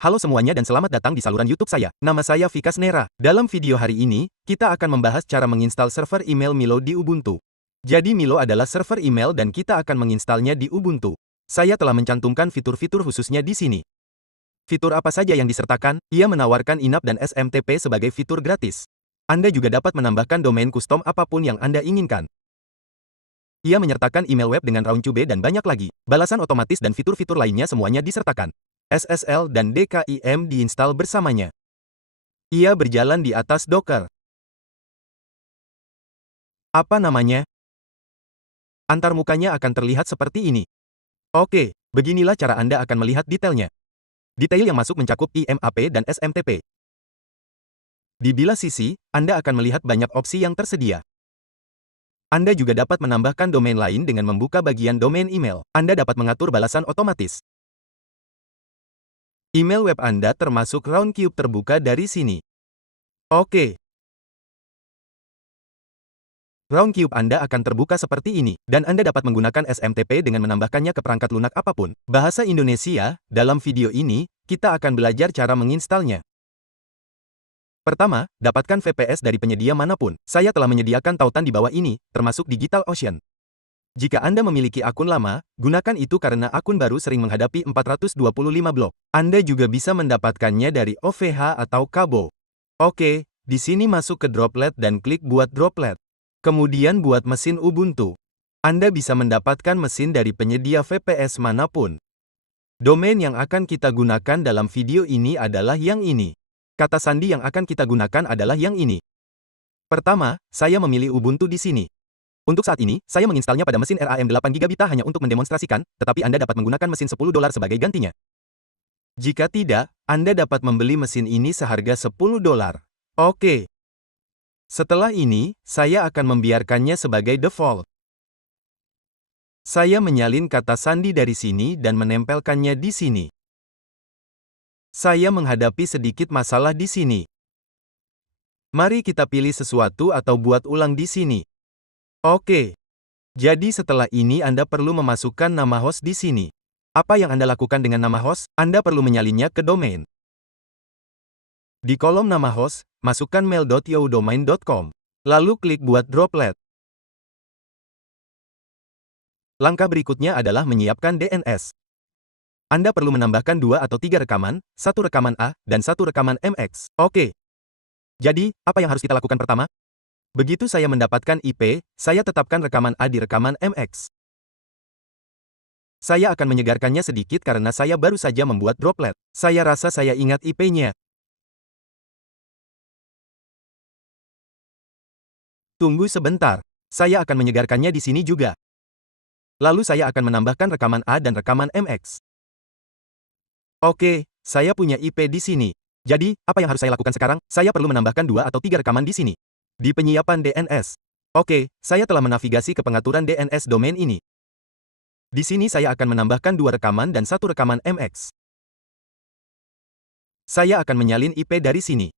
Halo semuanya dan selamat datang di saluran YouTube saya. Nama saya Vikas Nera. Dalam video hari ini, kita akan membahas cara menginstal server email Milo di Ubuntu. Jadi Milo adalah server email dan kita akan menginstalnya di Ubuntu. Saya telah mencantumkan fitur-fitur khususnya di sini. Fitur apa saja yang disertakan? Ia menawarkan INAP dan SMTP sebagai fitur gratis. Anda juga dapat menambahkan domain custom apapun yang Anda inginkan. Ia menyertakan email web dengan Roundtube dan banyak lagi. Balasan otomatis dan fitur-fitur lainnya semuanya disertakan. SSL dan DKIM diinstal bersamanya. Ia berjalan di atas Docker. Apa namanya? Antarmukanya akan terlihat seperti ini. Oke, beginilah cara Anda akan melihat detailnya. Detail yang masuk mencakup IMAP dan SMTP. Di bilah sisi, Anda akan melihat banyak opsi yang tersedia. Anda juga dapat menambahkan domain lain dengan membuka bagian domain email. Anda dapat mengatur balasan otomatis. Email web Anda termasuk Roundtube terbuka dari sini. Oke. Roundtube Anda akan terbuka seperti ini, dan Anda dapat menggunakan SMTP dengan menambahkannya ke perangkat lunak apapun. Bahasa Indonesia, dalam video ini, kita akan belajar cara menginstalnya. Pertama, dapatkan VPS dari penyedia manapun. Saya telah menyediakan tautan di bawah ini, termasuk DigitalOcean. Jika Anda memiliki akun lama, gunakan itu karena akun baru sering menghadapi 425 blok. Anda juga bisa mendapatkannya dari OVH atau Kabo. Oke, di sini masuk ke Droplet dan klik buat Droplet. Kemudian buat mesin Ubuntu. Anda bisa mendapatkan mesin dari penyedia VPS manapun. Domain yang akan kita gunakan dalam video ini adalah yang ini. Kata sandi yang akan kita gunakan adalah yang ini. Pertama, saya memilih Ubuntu di sini. Untuk saat ini, saya menginstalnya pada mesin RAM 8GB hanya untuk mendemonstrasikan, tetapi Anda dapat menggunakan mesin $10 sebagai gantinya. Jika tidak, Anda dapat membeli mesin ini seharga $10. Oke. Setelah ini, saya akan membiarkannya sebagai default. Saya menyalin kata sandi dari sini dan menempelkannya di sini. Saya menghadapi sedikit masalah di sini. Mari kita pilih sesuatu atau buat ulang di sini. Oke. Jadi setelah ini Anda perlu memasukkan nama host di sini. Apa yang Anda lakukan dengan nama host? Anda perlu menyalinnya ke domain. Di kolom nama host, masukkan mail.yahoodomain.com. Lalu klik buat droplet. Langkah berikutnya adalah menyiapkan DNS. Anda perlu menambahkan 2 atau 3 rekaman, 1 rekaman A, dan 1 rekaman MX. Oke. Jadi, apa yang harus kita lakukan pertama? Begitu saya mendapatkan IP, saya tetapkan rekaman A di rekaman MX. Saya akan menyegarkannya sedikit karena saya baru saja membuat droplet. Saya rasa saya ingat IP-nya. Tunggu sebentar. Saya akan menyegarkannya di sini juga. Lalu saya akan menambahkan rekaman A dan rekaman MX. Oke, saya punya IP di sini. Jadi, apa yang harus saya lakukan sekarang? Saya perlu menambahkan 2 atau 3 rekaman di sini. Di penyiapan DNS. Oke, saya telah menavigasi ke pengaturan DNS domain ini. Di sini saya akan menambahkan 2 rekaman dan 1 rekaman MX. Saya akan menyalin IP dari sini.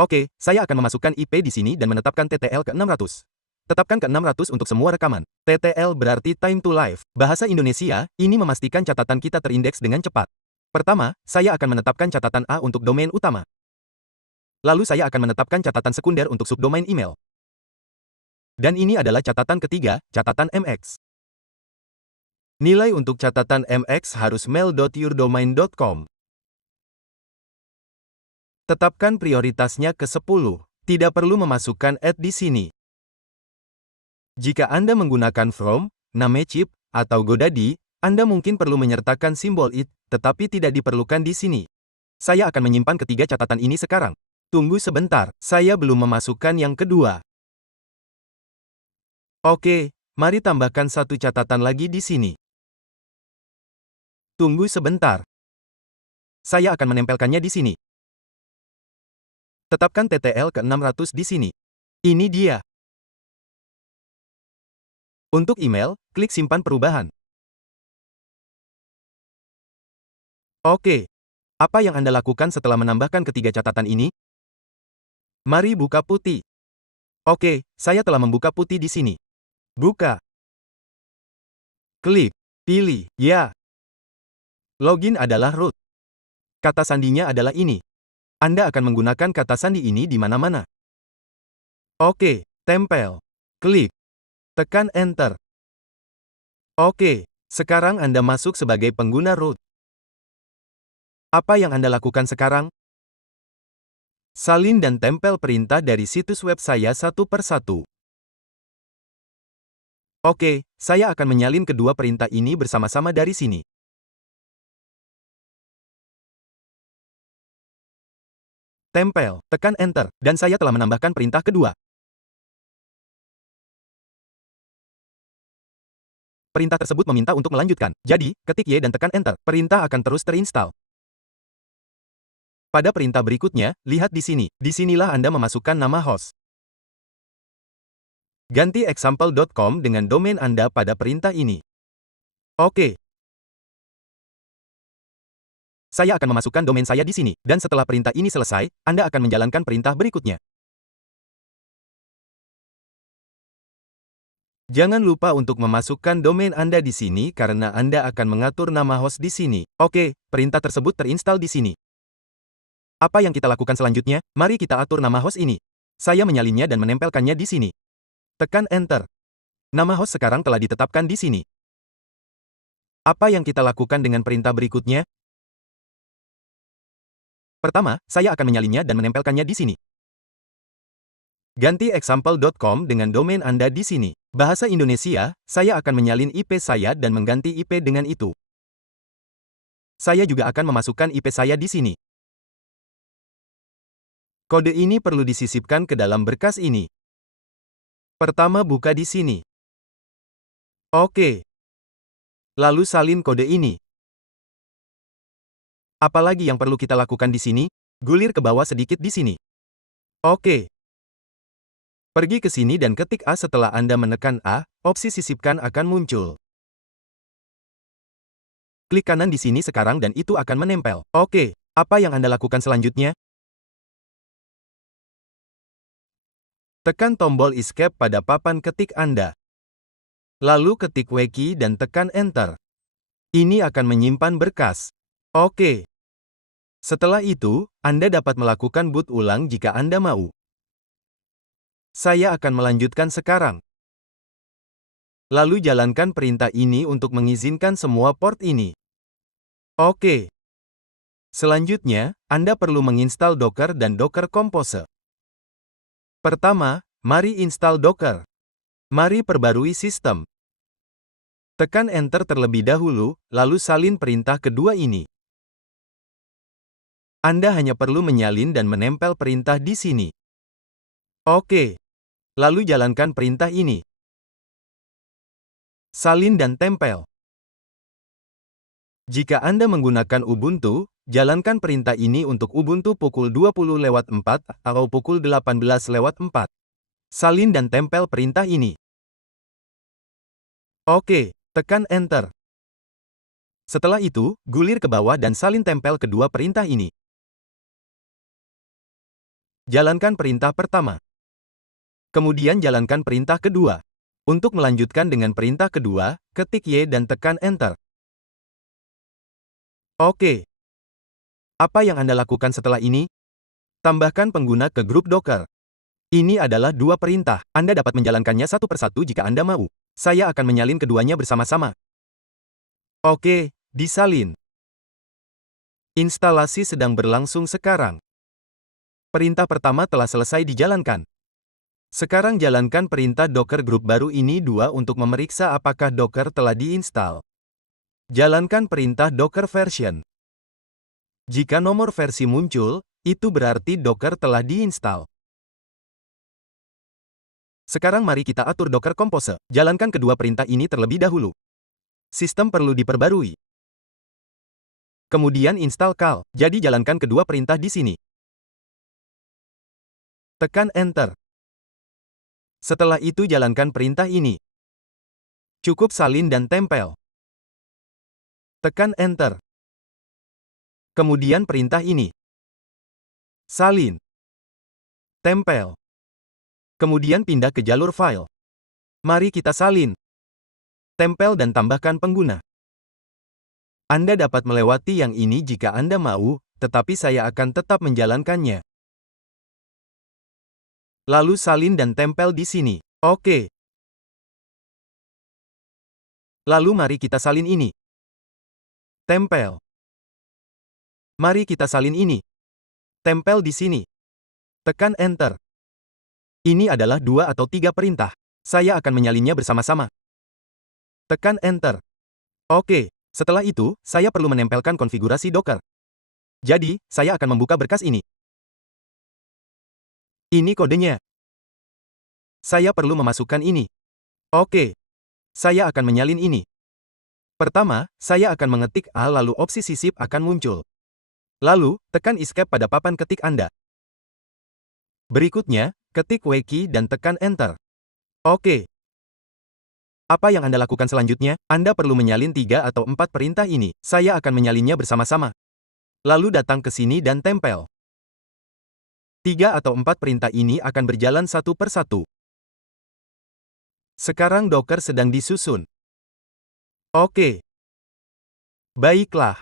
Oke, saya akan memasukkan IP di sini dan menetapkan TTL ke 600. Tetapkan ke 600 untuk semua rekaman. TTL berarti time to live. Bahasa Indonesia, ini memastikan catatan kita terindeks dengan cepat. Pertama, saya akan menetapkan catatan A untuk domain utama. Lalu saya akan menetapkan catatan sekunder untuk subdomain email. Dan ini adalah catatan ketiga, catatan MX. Nilai untuk catatan MX harus mail.yourdomain.com. Tetapkan prioritasnya ke 10. Tidak perlu memasukkan @ di sini. Jika Anda menggunakan from, Namecheap, atau GoDaddy, Anda mungkin perlu menyertakan simbol id, tetapi tidak diperlukan di sini. Saya akan menyimpan ketiga catatan ini sekarang. Tunggu sebentar, saya belum memasukkan yang kedua. Oke, mari tambahkan satu catatan lagi di sini. Tunggu sebentar. Saya akan menempelkannya di sini. Tetapkan TTL ke 600 di sini. Ini dia. Untuk email, klik simpan perubahan. Oke. Apa yang Anda lakukan setelah menambahkan ketiga catatan ini? Mari buka putih. Oke, saya telah membuka putih di sini. Buka. Klik. Pilih, ya. Login adalah root. Kata sandinya adalah ini. Anda akan menggunakan kata sandi ini di mana-mana. Oke, tempel. Klik. Tekan Enter. Oke, sekarang Anda masuk sebagai pengguna root. Apa yang Anda lakukan sekarang? Salin dan tempel perintah dari situs web saya satu per satu. Oke, saya akan menyalin kedua perintah ini bersama-sama dari sini. Tempel, tekan Enter, dan saya telah menambahkan perintah kedua. Perintah tersebut meminta untuk melanjutkan. Jadi, ketik Y dan tekan Enter, perintah akan terus terinstall. Pada perintah berikutnya, lihat di sini. Disinilah Anda memasukkan nama host. Ganti example.com dengan domain Anda pada perintah ini. Oke. Saya akan memasukkan domain saya di sini, dan setelah perintah ini selesai, Anda akan menjalankan perintah berikutnya. Jangan lupa untuk memasukkan domain Anda di sini karena Anda akan mengatur nama host di sini. Oke, perintah tersebut terinstall di sini. Apa yang kita lakukan selanjutnya? Mari kita atur nama host ini. Saya menyalinnya dan menempelkannya di sini. Tekan Enter. Nama host sekarang telah ditetapkan di sini. Apa yang kita lakukan dengan perintah berikutnya? Pertama, saya akan menyalinnya dan menempelkannya di sini. Ganti example.com dengan domain Anda di sini. Bahasa Indonesia, saya akan menyalin IP saya dan mengganti IP dengan itu. Saya juga akan memasukkan IP saya di sini. Kode ini perlu disisipkan ke dalam berkas ini. Pertama buka di sini. Oke. Lalu salin kode ini. Apalagi yang perlu kita lakukan di sini? Gulir ke bawah sedikit di sini. Oke. Pergi ke sini dan ketik A setelah Anda menekan A, opsi sisipkan akan muncul. Klik kanan di sini sekarang dan itu akan menempel. Oke. Apa yang Anda lakukan selanjutnya? Tekan tombol Escape pada papan ketik Anda. Lalu ketik WKey dan tekan Enter. Ini akan menyimpan berkas. Oke. Setelah itu, Anda dapat melakukan boot ulang jika Anda mau. Saya akan melanjutkan sekarang. Lalu jalankan perintah ini untuk mengizinkan semua port ini. Oke. Selanjutnya, Anda perlu menginstal Docker dan Docker Compose. Pertama, mari install Docker. Mari perbarui sistem. Tekan Enter terlebih dahulu, lalu salin perintah kedua ini. Anda hanya perlu menyalin dan menempel perintah di sini. Oke. Lalu jalankan perintah ini. Salin dan tempel. Jika Anda menggunakan Ubuntu, jalankan perintah ini untuk Ubuntu pukul 20:04 atau pukul 18:04. Salin dan tempel perintah ini. Oke, tekan Enter. Setelah itu, gulir ke bawah dan salin tempel kedua perintah ini. Jalankan perintah pertama. Kemudian jalankan perintah kedua. Untuk melanjutkan dengan perintah kedua, ketik Y dan tekan Enter. Oke. Apa yang Anda lakukan setelah ini? Tambahkan pengguna ke grup Docker. Ini adalah dua perintah. Anda dapat menjalankannya satu persatu jika Anda mau. Saya akan menyalin keduanya bersama-sama. Oke, disalin. Instalasi sedang berlangsung sekarang. Perintah pertama telah selesai dijalankan. Sekarang jalankan perintah Docker Group baru ini 2 untuk memeriksa apakah Docker telah diinstal. Jalankan perintah Docker version. Jika nomor versi muncul, itu berarti Docker telah diinstal. Sekarang mari kita atur Docker Compose. Jalankan kedua perintah ini terlebih dahulu. Sistem perlu diperbarui. Kemudian install cal. Jadi jalankan kedua perintah di sini. Tekan Enter. Setelah itu jalankan perintah ini. Cukup salin dan tempel. Tekan Enter. Kemudian perintah ini. Salin. Tempel. Kemudian pindah ke jalur file. Mari kita salin. Tempel dan tambahkan pengguna. Anda dapat melewati yang ini jika Anda mau, tetapi saya akan tetap menjalankannya. Lalu salin dan tempel di sini. Oke. Lalu mari kita salin ini. Tempel. Mari kita salin ini. Tempel di sini. Tekan Enter. Ini adalah 2 atau 3 perintah. Saya akan menyalinnya bersama-sama. Tekan Enter. Oke. Setelah itu, saya perlu menempelkan konfigurasi Docker. Jadi, saya akan membuka berkas ini. Ini kodenya. Saya perlu memasukkan ini. Oke. Saya akan menyalin ini. Pertama, saya akan mengetik A lalu opsi sisip akan muncul. Lalu, tekan Escape pada papan ketik Anda. Berikutnya, ketik W key dan tekan Enter. Oke. Apa yang Anda lakukan selanjutnya? Anda perlu menyalin 3 atau 4 perintah ini. Saya akan menyalinnya bersama-sama. Lalu datang ke sini dan tempel. 3 atau 4 perintah ini akan berjalan satu per satu. Sekarang Docker sedang disusun. Oke. Baiklah.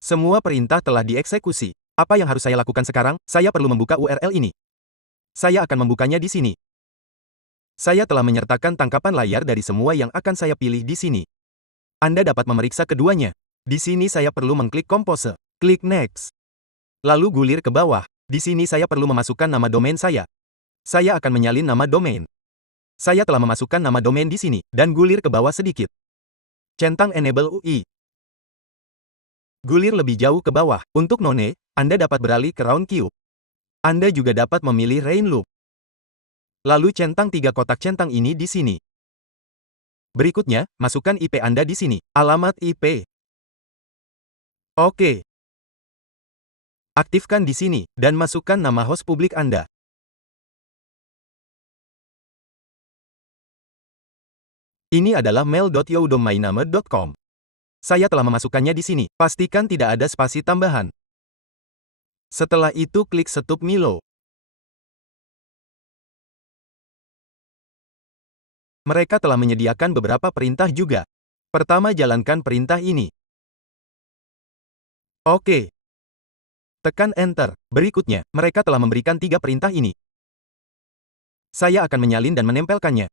Semua perintah telah dieksekusi. Apa yang harus saya lakukan sekarang? Saya perlu membuka URL ini. Saya akan membukanya di sini. Saya telah menyertakan tangkapan layar dari semua yang akan saya pilih di sini. Anda dapat memeriksa keduanya. Di sini saya perlu mengklik Compose. Klik Next. Lalu gulir ke bawah. Di sini saya perlu memasukkan nama domain saya. Saya akan menyalin nama domain. Saya telah memasukkan nama domain di sini, dan gulir ke bawah sedikit. Centang Enable UI. Gulir lebih jauh ke bawah. Untuk None, Anda dapat beralih ke Round Cube. Anda juga dapat memilih Rain Loop. Lalu centang 3 kotak centang ini di sini. Berikutnya, masukkan IP Anda di sini. Alamat IP. Oke. Aktifkan di sini, dan masukkan nama host publik Anda. Ini adalah mail.youdomainame.com. Saya telah memasukkannya di sini. Pastikan tidak ada spasi tambahan. Setelah itu klik Stop Milo. Mereka telah menyediakan beberapa perintah juga. Pertama, jalankan perintah ini. Oke. Tekan Enter. Berikutnya, mereka telah memberikan 3 perintah ini. Saya akan menyalin dan menempelkannya.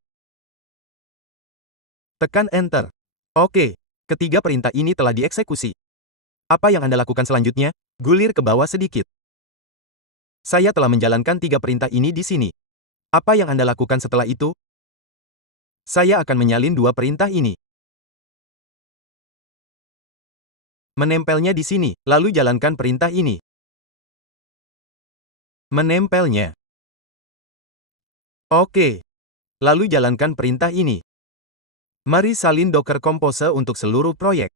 Tekan Enter. Oke. Ketiga perintah ini telah dieksekusi. Apa yang Anda lakukan selanjutnya? Gulir ke bawah sedikit. Saya telah menjalankan 3 perintah ini di sini. Apa yang Anda lakukan setelah itu? Saya akan menyalin 2 perintah ini. Menempelnya di sini, lalu jalankan perintah ini. Menempelnya. Oke. Lalu jalankan perintah ini. Mari salin Docker Compose untuk seluruh proyek.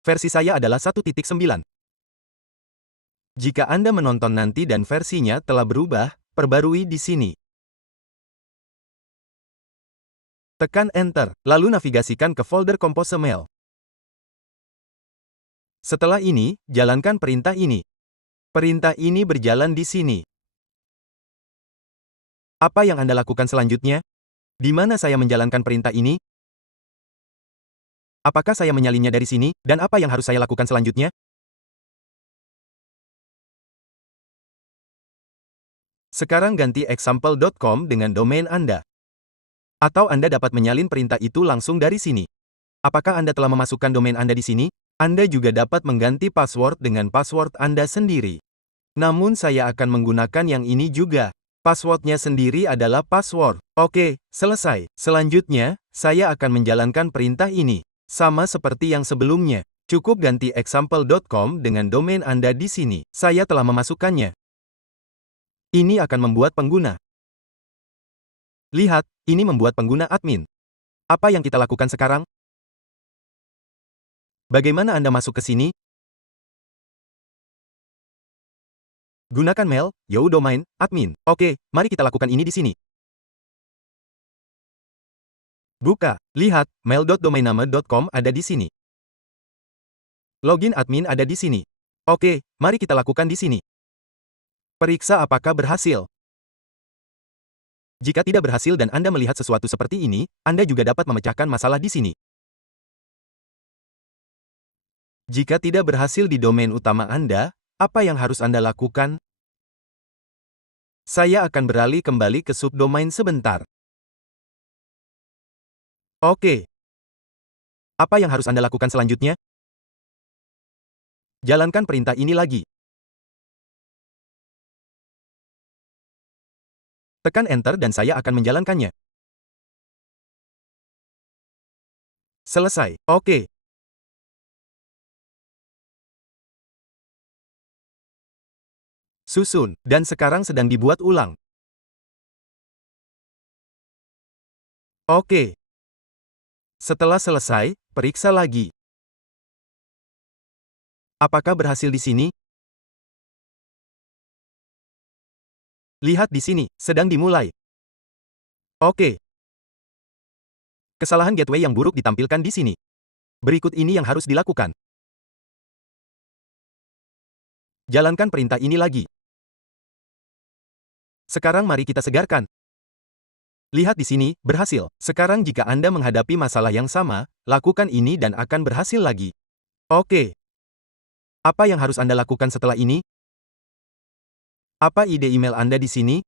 Versi saya adalah 1.9. Jika Anda menonton nanti dan versinya telah berubah, perbarui di sini. Tekan Enter, lalu navigasikan ke folder Compose Mail. Setelah ini, jalankan perintah ini. Perintah ini berjalan di sini. Apa yang Anda lakukan selanjutnya? Di mana saya menjalankan perintah ini? Apakah saya menyalinnya dari sini, dan apa yang harus saya lakukan selanjutnya? Sekarang ganti example.com dengan domain Anda. Atau Anda dapat menyalin perintah itu langsung dari sini. Apakah Anda telah memasukkan domain Anda di sini? Anda juga dapat mengganti password dengan password Anda sendiri. Namun saya akan menggunakan yang ini juga. Passwordnya sendiri adalah password. Oke, selesai. Selanjutnya, saya akan menjalankan perintah ini. Sama seperti yang sebelumnya. Cukup ganti example.com dengan domain Anda di sini. Saya telah memasukkannya. Ini akan membuat pengguna. Lihat, ini membuat pengguna admin. Apa yang kita lakukan sekarang? Bagaimana Anda masuk ke sini? Gunakan mail, youdomain, admin. Oke, mari kita lakukan ini di sini. Buka, lihat, mail.domainname.com ada di sini. Login admin ada di sini. Oke, mari kita lakukan di sini. Periksa apakah berhasil. Jika tidak berhasil dan Anda melihat sesuatu seperti ini, Anda juga dapat memecahkan masalah di sini. Jika tidak berhasil di domain utama Anda, apa yang harus Anda lakukan? Saya akan beralih kembali ke subdomain sebentar. Oke. Apa yang harus Anda lakukan selanjutnya? Jalankan perintah ini lagi. Tekan Enter dan saya akan menjalankannya. Selesai. Oke. Susun, dan sekarang sedang dibuat ulang. Oke. Setelah selesai, periksa lagi. Apakah berhasil di sini? Lihat di sini, sedang dimulai. Oke. Kesalahan gateway yang buruk ditampilkan di sini. Berikut ini yang harus dilakukan. Jalankan perintah ini lagi. Sekarang mari kita segarkan. Lihat di sini, berhasil. Sekarang jika Anda menghadapi masalah yang sama, lakukan ini dan akan berhasil lagi. Oke. Apa yang harus Anda lakukan setelah ini? Apa ide email Anda di sini?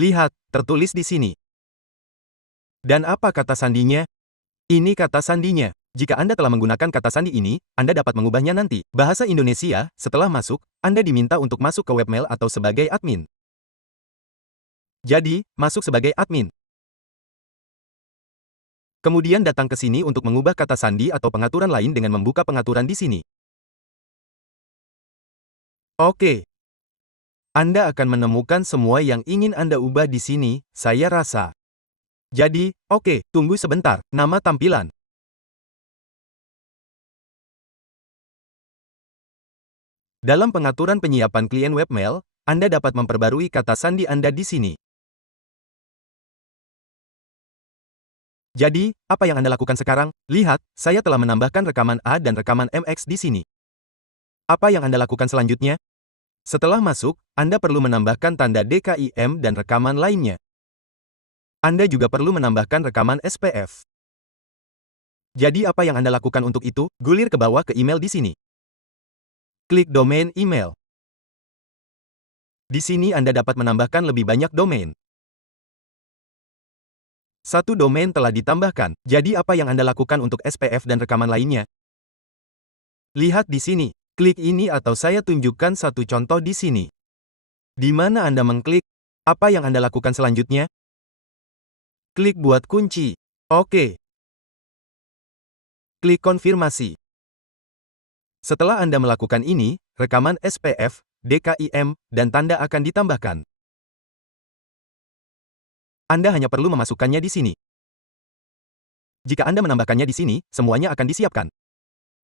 Lihat, tertulis di sini. Dan apa kata sandinya? Ini kata sandinya. Jika Anda telah menggunakan kata sandi ini, Anda dapat mengubahnya nanti. Bahasa Indonesia, setelah masuk, Anda diminta untuk masuk ke webmail atau sebagai admin. Jadi, masuk sebagai admin. Kemudian datang ke sini untuk mengubah kata sandi atau pengaturan lain dengan membuka pengaturan di sini. Oke. Anda akan menemukan semua yang ingin Anda ubah di sini, saya rasa. Jadi, oke, tunggu sebentar. Nama tampilan. Dalam pengaturan penyiapan klien webmail, Anda dapat memperbarui kata sandi Anda di sini. Jadi, apa yang Anda lakukan sekarang? Lihat, saya telah menambahkan rekaman A dan rekaman MX di sini. Apa yang Anda lakukan selanjutnya? Setelah masuk, Anda perlu menambahkan tanda DKIM dan rekaman lainnya. Anda juga perlu menambahkan rekaman SPF. Jadi apa yang Anda lakukan untuk itu? Gulir ke bawah ke email di sini. Klik domain email. Di sini Anda dapat menambahkan lebih banyak domain. Satu domain telah ditambahkan. Jadi apa yang Anda lakukan untuk SPF dan rekaman lainnya? Lihat di sini. Klik ini atau saya tunjukkan satu contoh di sini. Di mana Anda mengklik? Apa yang Anda lakukan selanjutnya? Klik buat kunci. Oke. Klik konfirmasi. Setelah Anda melakukan ini, rekaman SPF, DKIM, dan tanda akan ditambahkan. Anda hanya perlu memasukkannya di sini. Jika Anda menambahkannya di sini, semuanya akan disiapkan.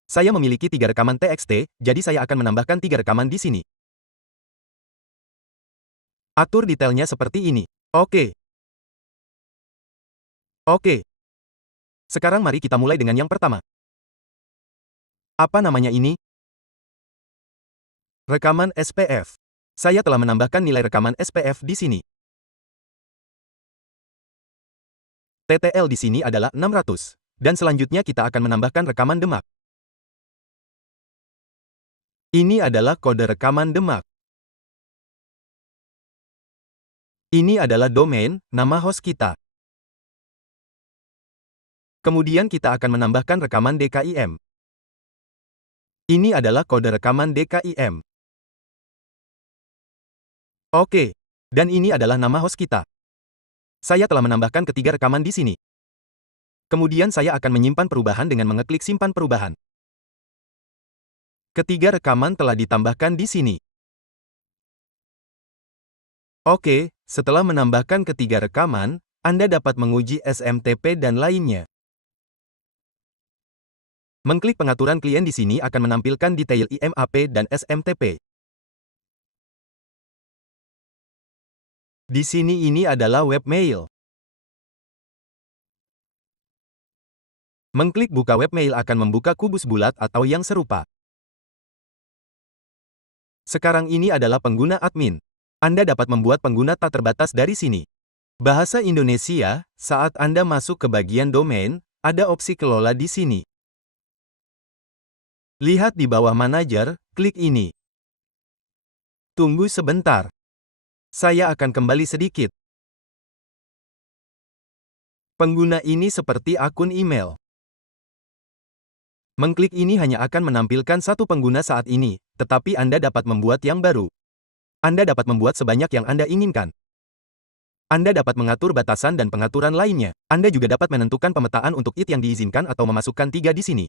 Saya memiliki 3 rekaman TXT, jadi saya akan menambahkan 3 rekaman di sini. Atur detailnya seperti ini. Oke. Oke. Sekarang mari kita mulai dengan yang pertama. Apa namanya ini? Rekaman SPF. Saya telah menambahkan nilai rekaman SPF di sini. TTL di sini adalah 600. Dan selanjutnya kita akan menambahkan rekaman demak. Ini adalah kode rekaman demak. Ini adalah domain, nama host kita. Kemudian kita akan menambahkan rekaman DKIM. Ini adalah kode rekaman DKIM. Oke. Dan ini adalah nama host kita. Saya telah menambahkan ketiga rekaman di sini. Kemudian saya akan menyimpan perubahan dengan mengeklik simpan perubahan. Ketiga rekaman telah ditambahkan di sini. Oke, setelah menambahkan ketiga rekaman, Anda dapat menguji SMTP dan lainnya. Mengklik pengaturan klien di sini akan menampilkan detail IMAP dan SMTP. Di sini ini adalah webmail. Mengklik buka webmail akan membuka kubus bulat atau yang serupa. Sekarang ini adalah pengguna admin. Anda dapat membuat pengguna tak terbatas dari sini. Bahasa Indonesia, saat Anda masuk ke bagian domain, ada opsi kelola di sini. Lihat di bawah manajer, klik ini. Tunggu sebentar. Saya akan kembali sedikit. Pengguna ini seperti akun email. Mengklik ini hanya akan menampilkan satu pengguna saat ini, tetapi Anda dapat membuat yang baru. Anda dapat membuat sebanyak yang Anda inginkan. Anda dapat mengatur batasan dan pengaturan lainnya. Anda juga dapat menentukan pemetaan untuk it yang diizinkan atau memasukkan 3 di sini.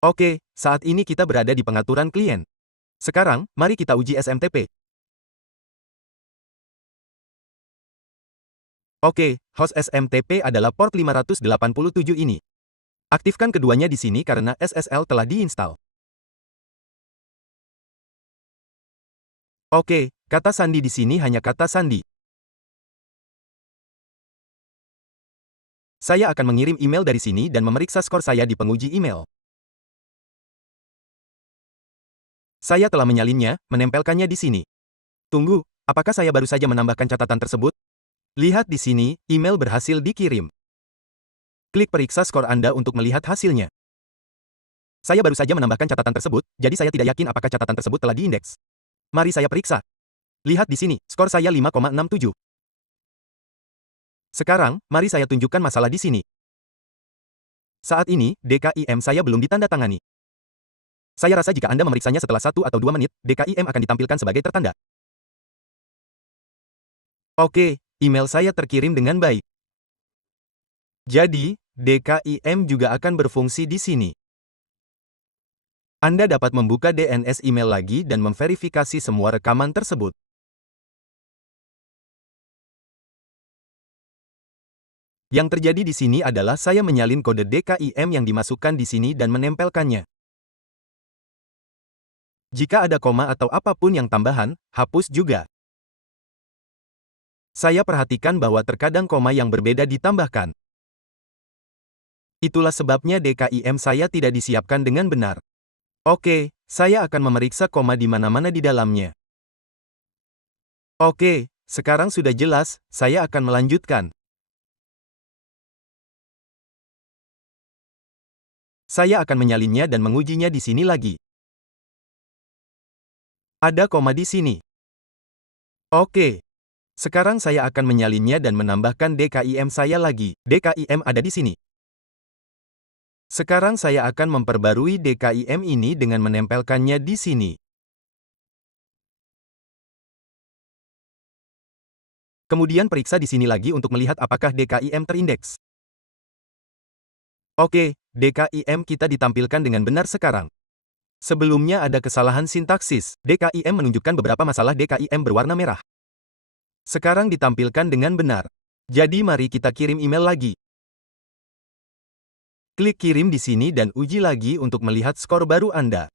Oke, saat ini kita berada di pengaturan klien. Sekarang, mari kita uji SMTP. Oke, host SMTP adalah port 587 ini. Aktifkan keduanya di sini karena SSL telah diinstal. Oke, kata sandi di sini hanya kata sandi. Saya akan mengirim email dari sini dan memeriksa skor saya di penguji email. Saya telah menyalinnya, menempelkannya di sini. Tunggu, apakah saya baru saja menambahkan catatan tersebut? Lihat di sini, email berhasil dikirim. Klik periksa skor Anda untuk melihat hasilnya. Saya baru saja menambahkan catatan tersebut, jadi saya tidak yakin apakah catatan tersebut telah diindeks. Mari saya periksa. Lihat di sini, skor saya 5,67. Sekarang, mari saya tunjukkan masalah di sini. Saat ini, DKIM saya belum ditandatangani. Saya rasa jika Anda memeriksanya setelah 1 atau 2 menit, DKIM akan ditampilkan sebagai tertanda. Oke, email saya terkirim dengan baik. Jadi, DKIM juga akan berfungsi di sini. Anda dapat membuka DNS email lagi dan memverifikasi semua rekaman tersebut. Yang terjadi di sini adalah saya menyalin kode DKIM yang dimasukkan di sini dan menempelkannya. Jika ada koma atau apapun yang tambahan, hapus juga. Saya perhatikan bahwa terkadang koma yang berbeda ditambahkan. Itulah sebabnya DKIM saya tidak disiapkan dengan benar. Oke, saya akan memeriksa koma di mana-mana di dalamnya. Oke, sekarang sudah jelas, saya akan melanjutkan. Saya akan menyalinnya dan mengujinya di sini lagi. Ada koma di sini. Oke. Sekarang saya akan menyalinnya dan menambahkan DKIM saya lagi. DKIM ada di sini. Sekarang saya akan memperbarui DKIM ini dengan menempelkannya di sini. Kemudian periksa di sini lagi untuk melihat apakah DKIM terindeks. Oke, DKIM kita ditampilkan dengan benar sekarang. Sebelumnya ada kesalahan sintaksis. DKIM menunjukkan beberapa masalah DKIM berwarna merah. Sekarang ditampilkan dengan benar. Jadi mari kita kirim email lagi. Klik kirim di sini dan uji lagi untuk melihat skor baru Anda.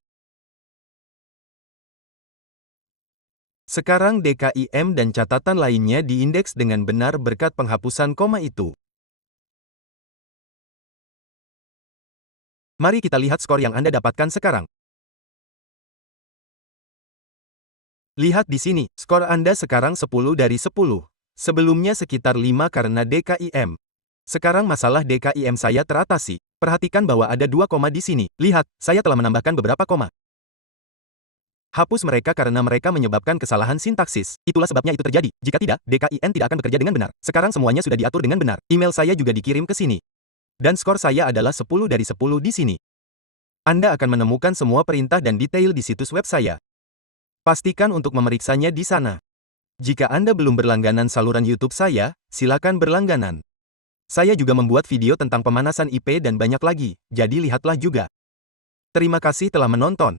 Sekarang DKIM dan catatan lainnya diindeks dengan benar berkat penghapusan koma itu. Mari kita lihat skor yang Anda dapatkan sekarang. Lihat di sini, skor Anda sekarang 10 dari 10. Sebelumnya sekitar 5 karena DKIM. Sekarang masalah DKIM saya teratasi. Perhatikan bahwa ada 2 koma di sini. Lihat, saya telah menambahkan beberapa koma. Hapus mereka karena mereka menyebabkan kesalahan sintaksis. Itulah sebabnya itu terjadi. Jika tidak, DKIM tidak akan bekerja dengan benar. Sekarang semuanya sudah diatur dengan benar. Email saya juga dikirim ke sini. Dan skor saya adalah 10 dari 10 di sini. Anda akan menemukan semua perintah dan detail di situs web saya. Pastikan untuk memeriksanya di sana. Jika Anda belum berlangganan saluran YouTube saya, silakan berlangganan. Saya juga membuat video tentang pemanasan IP dan banyak lagi, jadi lihatlah juga. Terima kasih telah menonton.